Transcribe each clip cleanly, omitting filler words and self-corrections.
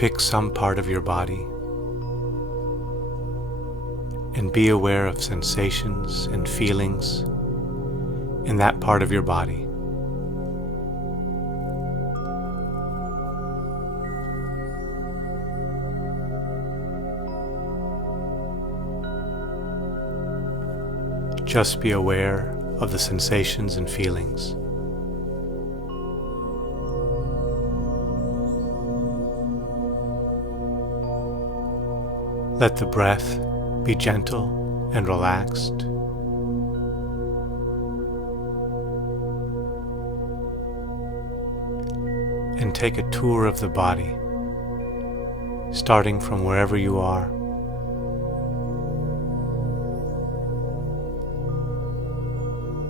Pick some part of your body and be aware of sensations and feelings in that part of your body. Just be aware of the sensations and feelings. Let the breath be gentle and relaxed. And take a tour of the body, starting from wherever you are.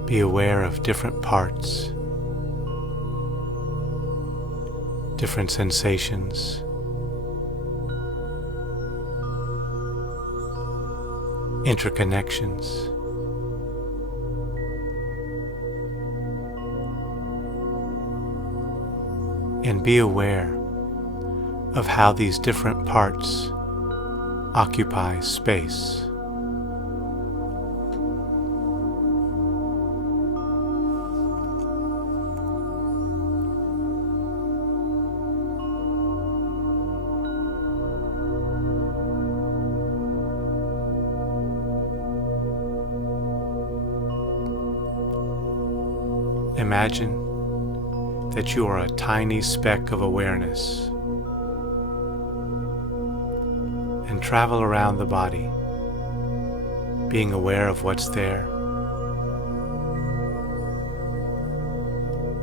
Be aware of different parts, different sensations, interconnections. And be aware of how these different parts occupy space. Imagine that you are a tiny speck of awareness and travel around the body, being aware of what's there,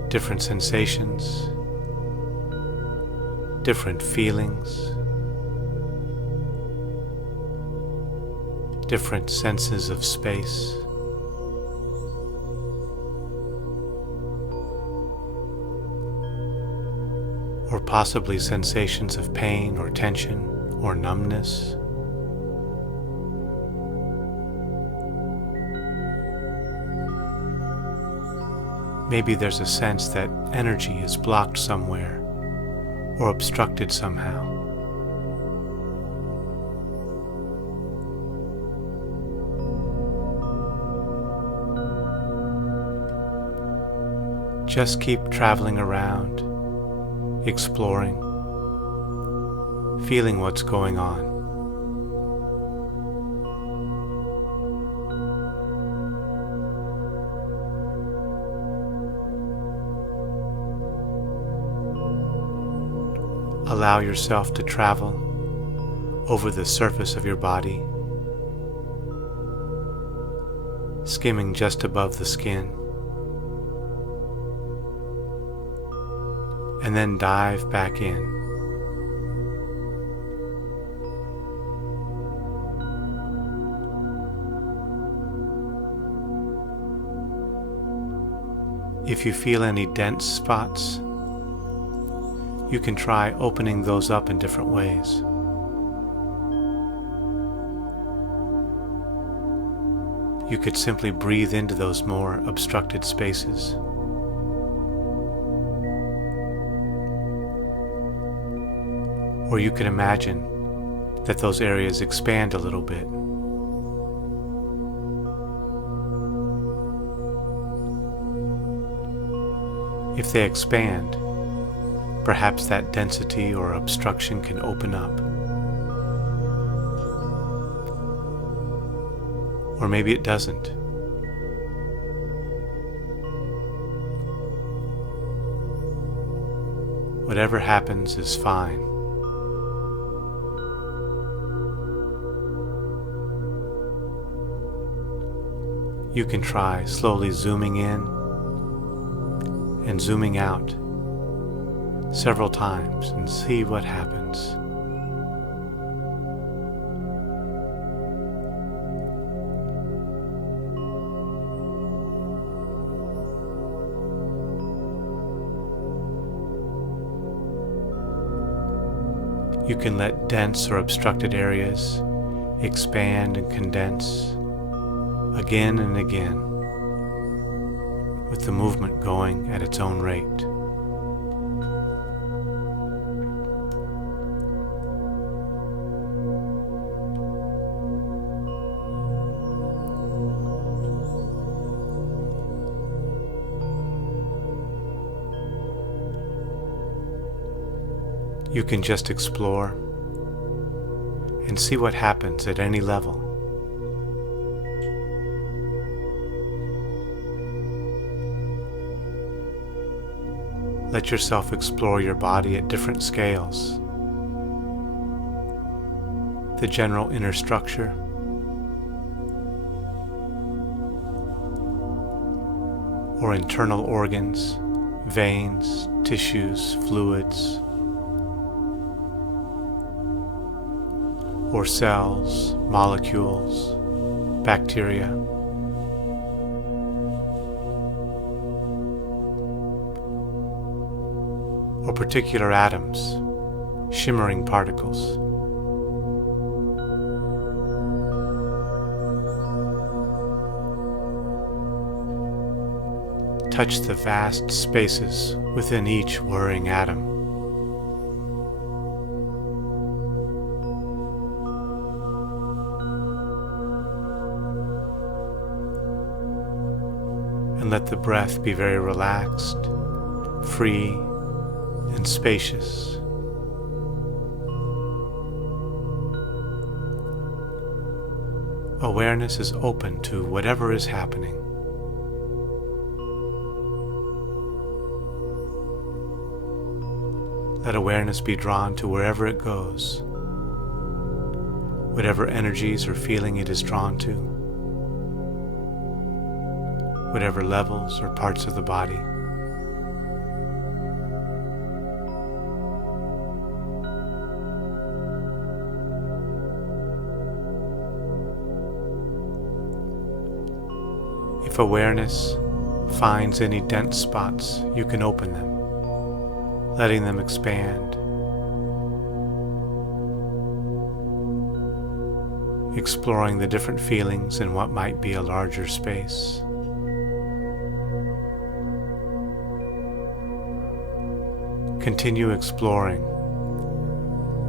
different sensations, different feelings, different senses of space. Or possibly sensations of pain or tension or numbness. Maybe there's a sense that energy is blocked somewhere or obstructed somehow. Just keep traveling around, exploring, feeling what's going on. Allow yourself to travel over the surface of your body, skimming just above the skin. And then dive back in. If you feel any dense spots, you can try opening those up in different ways. You could simply breathe into those more obstructed spaces. Or you can imagine that those areas expand a little bit. If they expand, perhaps that density or obstruction can open up. Or maybe it doesn't. Whatever happens is fine. You can try slowly zooming in and zooming out several times and see what happens. You can let dense or obstructed areas expand and condense again and again, with the movement going at its own rate. You can just explore and see what happens at any level. Let yourself explore your body at different scales. The general inner structure, or internal organs, veins, tissues, fluids, or cells, molecules, bacteria, or particular atoms, shimmering particles. Touch the vast spaces within each whirring atom. And let the breath be very relaxed, free, and spacious. Awareness is open to whatever is happening. Let awareness be drawn to wherever it goes, whatever energies or feeling it is drawn to, whatever levels or parts of the body. If awareness finds any dense spots, you can open them, letting them expand, exploring the different feelings in what might be a larger space. Continue exploring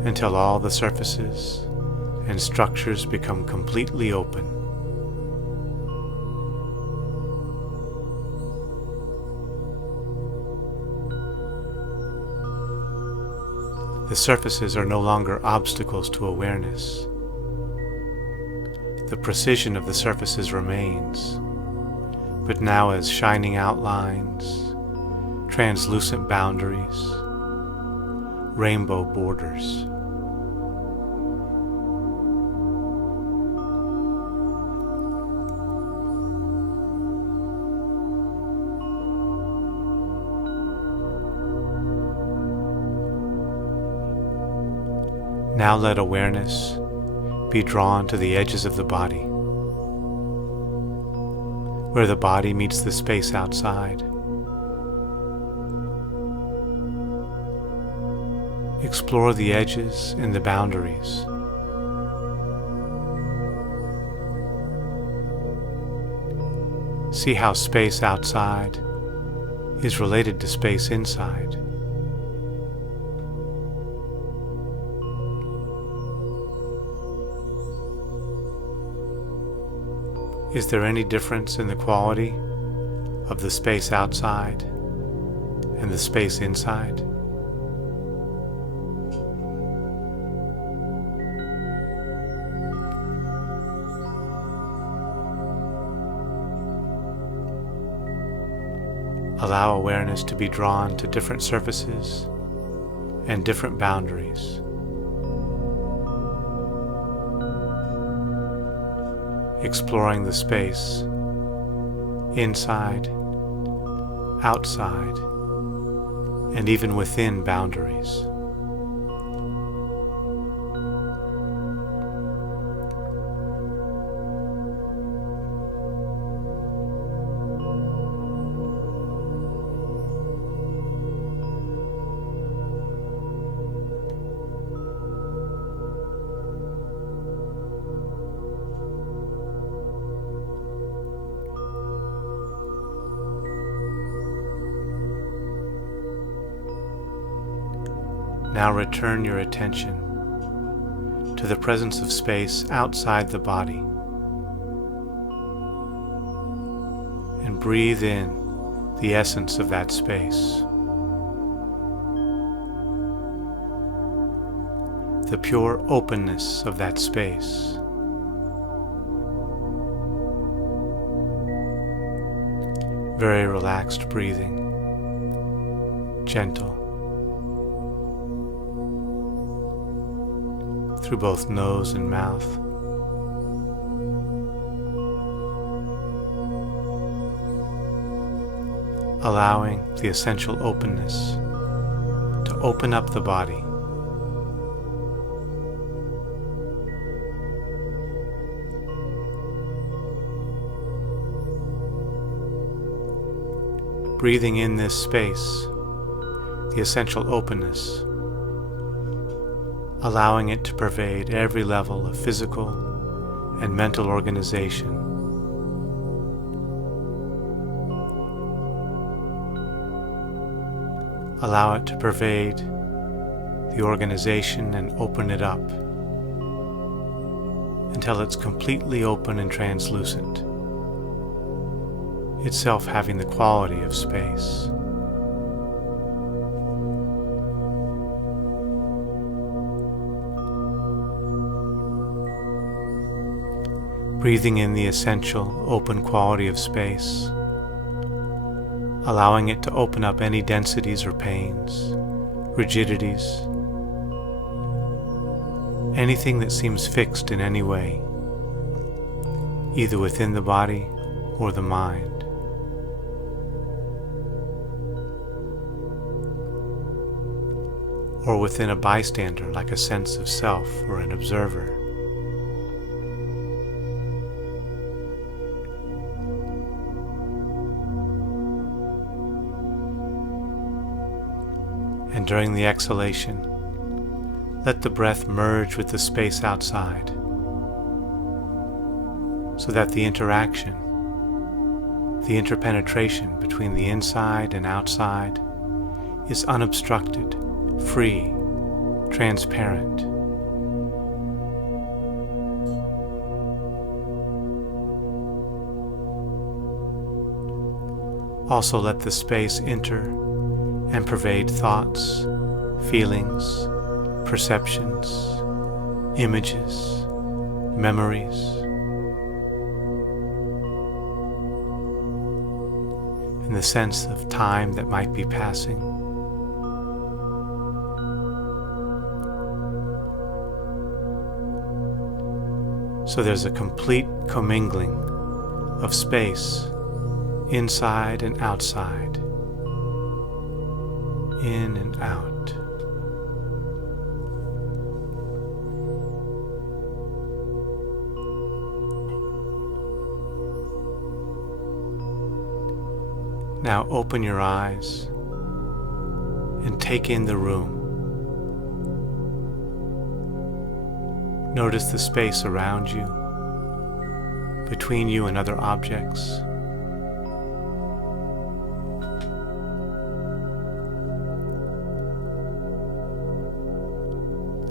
until all the surfaces and structures become completely open. The surfaces are no longer obstacles to awareness. The precision of the surfaces remains, but now as shining outlines, translucent boundaries, rainbow borders. Now let awareness be drawn to the edges of the body, where the body meets the space outside. Explore the edges and the boundaries. See how space outside is related to space inside. Is there any difference in the quality of the space outside and the space inside? Allow awareness to be drawn to different surfaces and different boundaries. Exploring the space inside, outside, and even within boundaries. Now return your attention to the presence of space outside the body, and breathe in the essence of that space. the pure openness of that space. Very relaxed breathing, gentle, through both nose and mouth. Allowing the essential openness to open up the body. Breathing in this space, the essential openness, allowing it to pervade every level of physical and mental organization. Allow it to pervade the organization and open it up until it's completely open and translucent, itself having the quality of space. Breathing in the essential open quality of space, allowing it to open up any densities or pains, rigidities, anything that seems fixed in any way, either within the body or the mind. Or within a bystander, like a sense of self or an observer. And during the exhalation, let the breath merge with the space outside, so that the interaction, the interpenetration between the inside and outside is unobstructed, free, transparent. Also let the space enter and pervade thoughts, feelings, perceptions, images, memories, and the sense of time that might be passing. So there's a complete commingling of space inside and outside, in and out. Now open your eyes and take in the room. Notice the space around you, between you and other objects.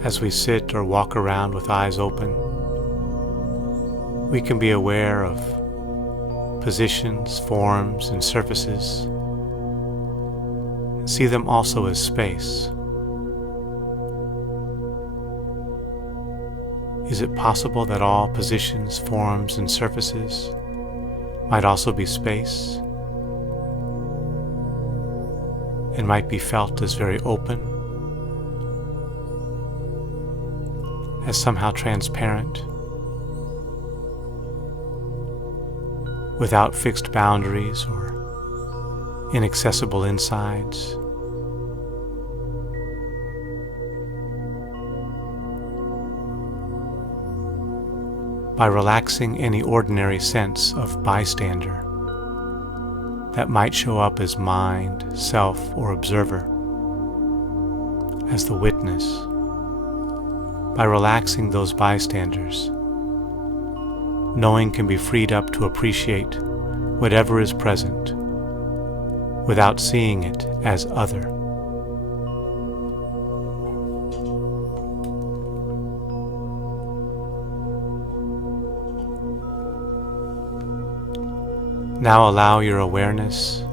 As we sit or walk around with eyes open, we can be aware of positions, forms, and surfaces, and see them also as space. Is it possible that all positions, forms, and surfaces might also be space, and might be felt as very open, as somehow transparent, without fixed boundaries or inaccessible insides? By relaxing any ordinary sense of bystander that might show up as mind, self, or observer, as the witness, by relaxing those bystanders, knowing can be freed up to appreciate whatever is present without seeing it as other. Now allow your awareness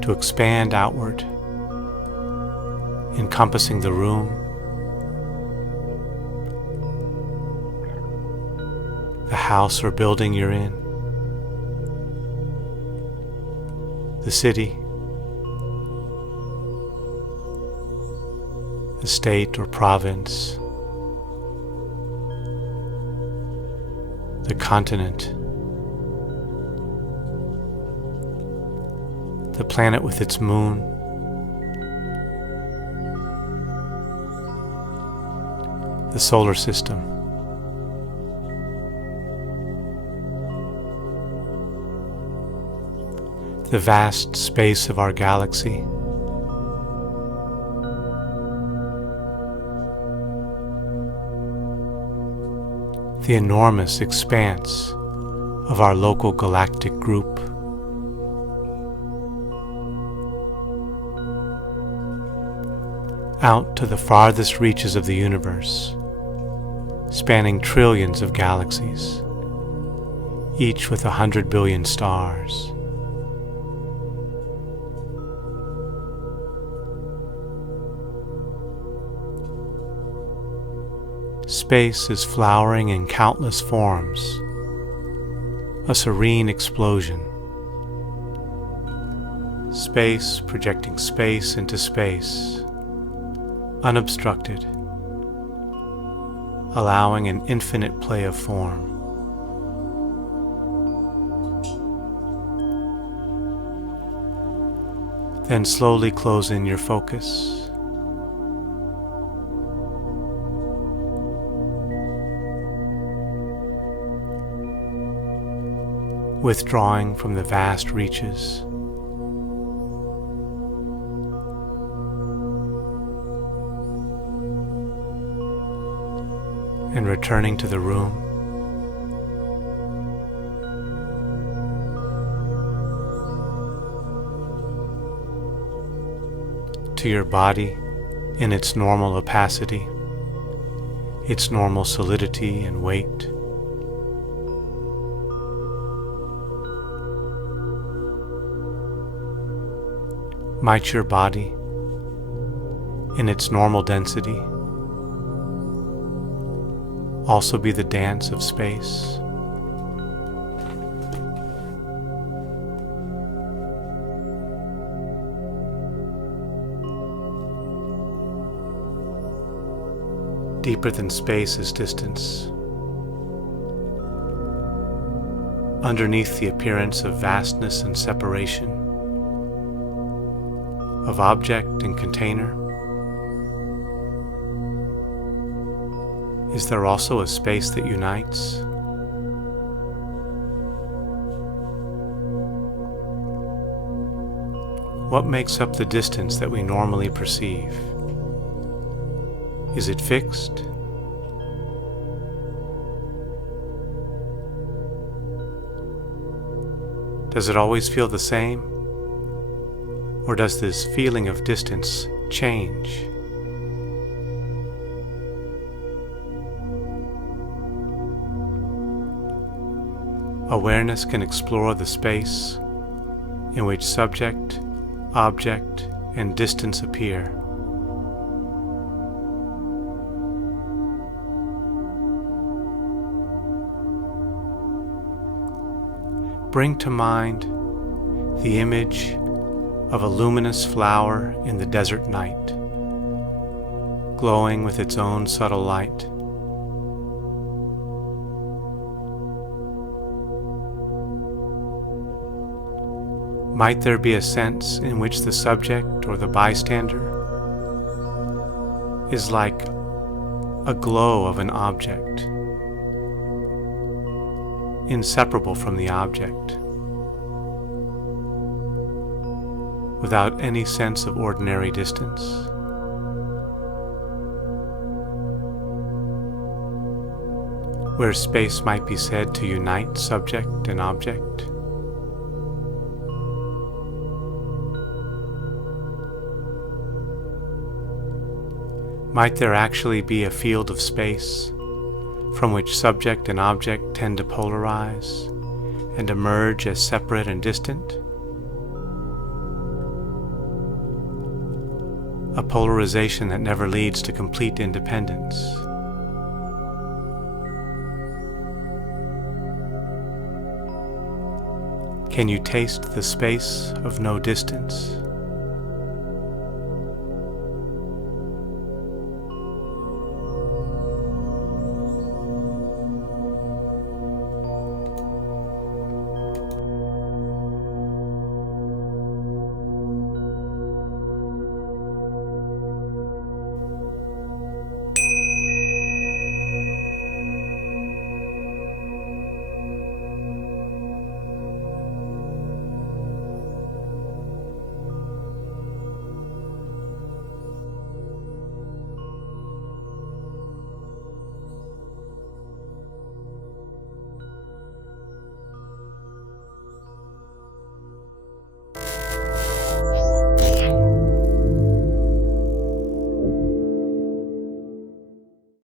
to expand outward, encompassing the room, house or building you're in, the city, the state or province, the continent, the planet with its moon, the solar system, the vast space of our galaxy, the enormous expanse of our local galactic group, out to the farthest reaches of the universe, spanning trillions of galaxies, each with 100 billion stars. Space is flowering in countless forms, a serene explosion. Space projecting space into space, unobstructed, allowing an infinite play of form. Then slowly close in your focus. Withdrawing from the vast reaches. And returning to the room. To your body in its normal opacity, its normal solidity and weight. Might your body, in its normal density, also be the dance of space? Deeper than space is distance. Underneath the appearance of vastness and separation, of object and container, is there also a space that unites? What makes up the distance that we normally perceive? Is it fixed? Does it always feel the same? Or does this feeling of distance change? Awareness can explore the space in which subject, object, and distance appear. Bring to mind the image of a luminous flower in the desert night, glowing with its own subtle light. Might there be a sense in which the subject or the bystander is like a glow of an object, inseparable from the object, without any sense of ordinary distance? Where space might be said to unite subject and object? Might there actually be a field of space from which subject and object tend to polarize and emerge as separate and distant? A polarization that never leads to complete independence. Can you taste the space of no distance?